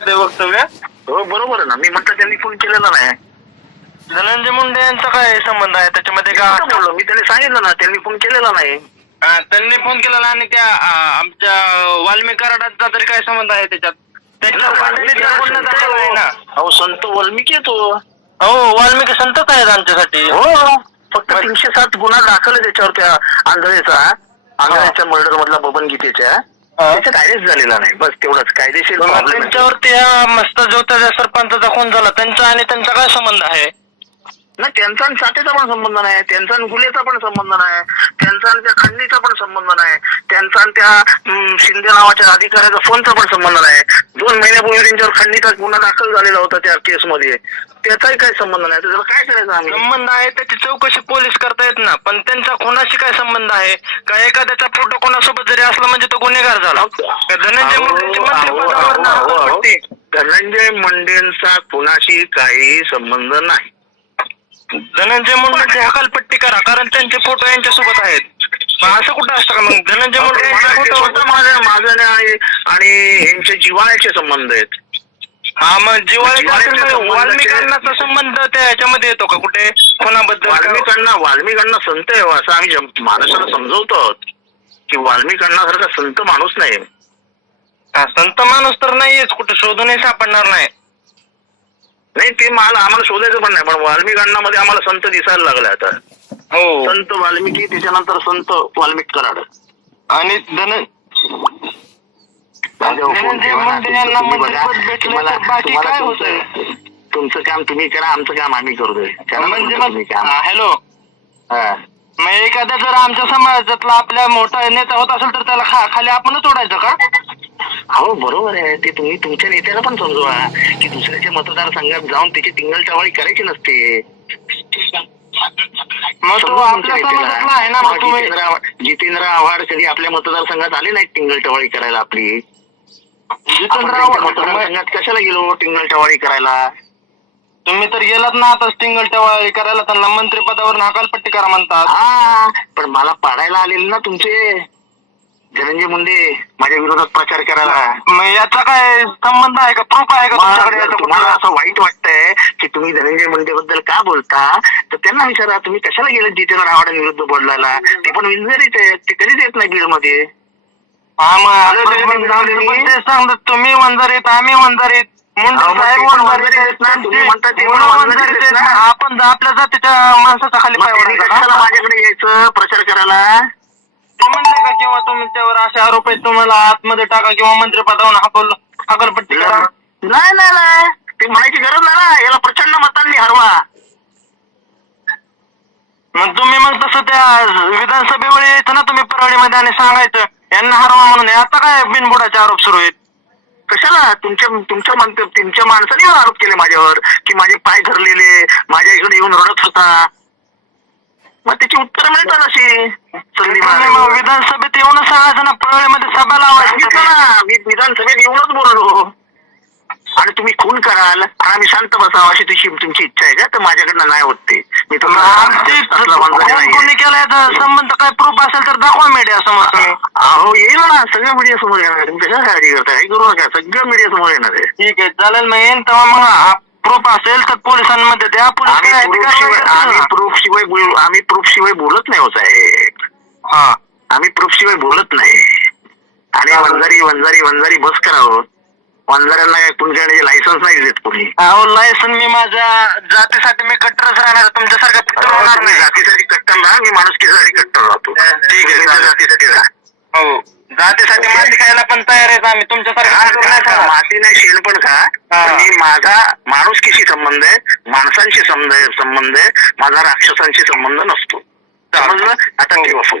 ते वक्तव्य. हो बरोबर आहे ना, मी म्हटलं त्यांनी फोन केलेला नाही. धनंजय मुंडे यांचा काय संबंध आहे त्याच्यामध्ये का? बोललो मी, त्यांनी सांगितलं ना त्यांनी फोन केलेला नाही. त्यांनी फोन केलेला आणि त्या आमच्या वाल्मिक कराडाचा तरी काय संबंध आहे त्याच्यात? आहे ना. अहो संत वाल्मिकी तो. हो वाल्मिकी संतच आहेत आमच्यासाठी. हो फक्त 307 गुन्हा दाखल आहे त्याच्यावर, त्या आंधळ्याच्या मर्डर मधला बबन गीतेच्या. त्याच्यात अरेस्ट झालेला नाही, बस तेवढंच कायदेशीर. त्यांच्यावरती मस्त जो त्या सरपंचाचा खून झाला त्यांचा आणि त्यांचा काय संबंध आहे? नाही त्यांचा आणि साठेचा पण संबंध नाही, त्यांचा आणि गुलेचा पण संबंध नाही, त्यांचा आणि त्या खंडीचा पण संबंध नाही, त्यांचा आणि त्या शिंदे नावाच्या अधिकाऱ्याचा फोनचा पण संबंध नाही. 2 महिन्यापूर्वी त्यांच्यावर खंडीचा गुन्हा दाखल झालेला होता त्या केसमध्ये, त्याचाही काही संबंध नाही. त्याला काय करायचं आम्ही? संबंध आहे त्याची चौकशी पोलीस करता येत ना, पण त्यांचा कोणाशी काय संबंध आहे का? एखाद्याचा फोटो कोणासोबत जरी असला म्हणजे तो गुन्हेगार झाला. धनंजय मुंडे धनंजय मुंडेंचा कुणाशी काही संबंध नाही. धनंजय मुंडेंची हकालपट्टी करा, कारण त्यांचे फोटो यांच्यासोबत आहेत. असं कुठं असतं का मग? धनंजय मुंडे फोटो माझं आणि यांचे जिव्हाळ्याचे संबंध आहेत. हा मग जिव्हाळ्याचा वाल्मिकांनाचा संबंध त्याच्यामध्ये येतो का कुठे कोणाबद्दल? वाल्मिकांना संत आहे असं आम्ही महाराष्ट्राला समजवतो की वाल्मिकांना सारखा संत माणूस नाही. संत माणूस तर नाहीयेच, कुठे शोधूनही सापडणार नाही. नाही ते आम्हाला शोधायचं पण नाही, पण वाल्मिकांना मध्ये आम्हाला संत दिसायला लागले आता. हो संत वाल्मिकी, त्याच्यानंतर संत वाल्मिक कराड आणि धनंजय मुंडे यांना मंत्रिपद भेटलं तर बाकी काय होतंय? तुमचं काम तुम्ही करा, आमचं काम आम्ही करतोय. हॅलो, मग एखादा जर आमच्या समाजातला आपल्या मोठा नेता होत असेल तर त्याला खाली आपणच ओढायचं का? हो बरोबर आहे, ते तुम्ही तुमच्या नेत्याला पण समजवा की दुसऱ्याच्या मतदारसंघात जाऊन त्याची टिंगलटवाळी करायची नसते. मग तो आपल्या समाजातला आहे ना. मग जितेंद्र आव्हाड कधी आपल्या मतदारसंघात आले नाहीत टिंगलटवाळी करायला आपली? जितेंद्र आव्हाड मतदारसंघात कशाला गेलो टिंगलटवाळी करायला? तुम्ही तर गेलात ना आता टिंगलटवाळी करायला, त्यांना मंत्रिपदावर हकालपट्टी करा म्हणतात. हा पण मला पाडायला आलेले ना तुमचे धनंजय मुंडे, माझ्या विरोधात प्रचार करायला. मग याचा काय संबंध आहे का? प्रूफ आहे का तुमच्याकडे? तुम्हाला असं वाईट वाटतंय की तुम्ही धनंजय मुंडे बद्दल का बोलता, तर त्यांना विचारा तुम्ही कशाला गेले जितेंद्र आव्हाडांविरुद्ध बोलायला? ते पण विंजरीत आहेत, ते कधीच येत नाही बीड मध्ये. हा मग सांगतात तुम्ही वंजारीत, आम्ही वंजारीत, मुंडे साहेब वंजारीत, आपण आपल्या जातीच्या माणसाचा खाली कशाला माझ्याकडे यायचं प्रचार करायला? ते म्हणले का किंवा तुमच्यावर असे आरोप आहेत, तुम्हाला आतमध्ये टाका किंवा मंत्रिपदावर हकालपट्टी करा? नाही ते म्हणायची गरज नाही ना, याला प्रचंड मतांनी हरवा. मग तुम्ही मग तसं त्या विधानसभेवर यायचं ना तुम्ही परळीमध्ये आणि सांगायचं यांना हरवा म्हणून. आता काय बिनबुडाचे आरोप सुरू आहेत? कशाला? तुमच्या माणसाने आरोप केले माझ्यावर की माझे पाय धरलेले, माझ्या इकडे येऊन रडत होता. मग त्याची उत्तर मिळतात अशी. विधानसभेत येऊनच सांगायचं ना, परळीमध्ये सभा लावायची ना. मी विधानसभेत येऊनच बोललो. आणि तुम्ही खून कराल आणि आम्ही शांत बसावं अशी तुमची इच्छा आहे का? तर माझ्याकडनं नाही होत ते. मी कोणी केलाय संबंध काय प्रूफ असेल तर दाखवा मीडिया समोर. अहो येईल ना, सगळं मीडिया समोर येणार. तुम्ही कशा काळजी करताय? काही करू नका, सगळं मीडिया समोर येणार आहे. ठीक आहे चालेल, मग येईन तेव्हा मग प्रूफ असेल तर पोलिसांमध्ये द्या. आम्ही प्रूफ शिवाय बोलत नाही हो साहेब. आम्ही प्रूफ शिवाय बोलत नाही. आणि वंजारी बस करावं. वंजाऱ्यांना तुमच्याकडे लायसन्स नाही देत कोणी. अहो लायसन्स मी माझ्या जातीसाठी मी कट्टरच राहणार, तुमच्यासारखं कट्टर होणार नाही. जातीसाठी कट्टर ना, मी माणुसकीसाठी कट्टर राहतो. ठीक आहे, जातीसाठी राहा. हो जातीसाठी माती खायला पण तयार आहे आम्ही, तुमच्यासारखं माती नाही शेण पण खा. मी माझा माणुसकीशी संबंध आहे, माणसांशी संबंध आहे, माझा राक्षसांशी संबंध नसतो. समजलं? आता ठेवा फोन.